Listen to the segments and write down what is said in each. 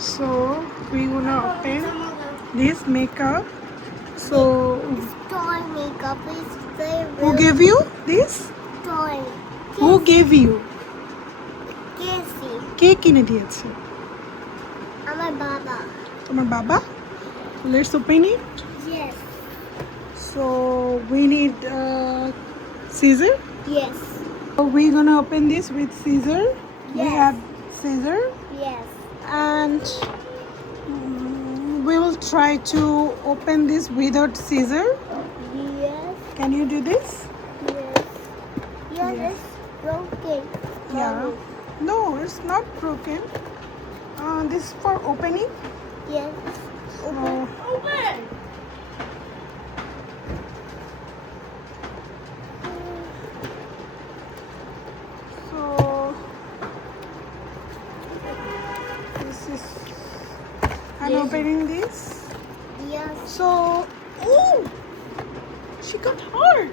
So we gonna open this makeup. So Toy makeup is very who gave you this? toy. Who gave you? Casey. কে কিনে দিয়েছে? আমার বাবা. তোমার বাবা? Let's open it. Yes. So we need scissor. Yes. So we're gonna open this with scissor. We Yes. have scissor Yes. and we will try to open this without scissor. Yes. Can you do this? Yes. Yes. Yes. It's broken. Yeah. No, it's not broken. This is for opening. Yes. Open. Open. So this is. I'm Yes. opening this. Yes. So, oh, she got hurt.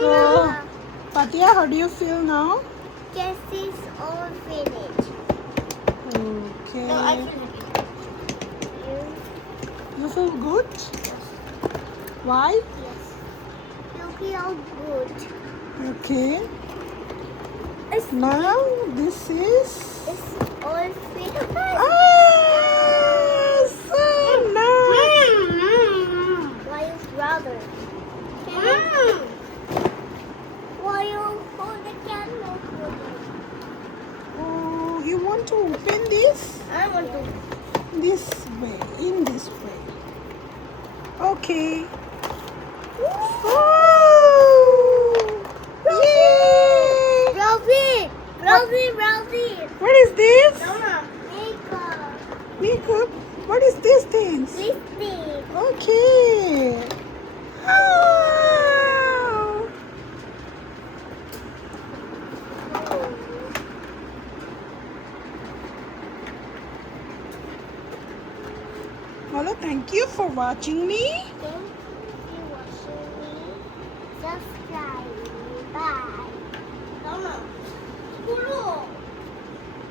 So, Fatiha, how do you feel now? Casey's all finished. Okay. No, I finished. You feel good? Why? Yes. You feel good. Okay. It's, Now this is. it's all finished. Ah, so nice. Why you brother? Why you hold the camera for me? Oh, you want to open this? I want to. This way, in this way. Okay. Oh! Yay! Rosie! Rosie! Rosie! What is this? Mama, makeup. Makeup? What is this thing? Lipstick. Okay. Oh. Well, thank you for watching me. Thank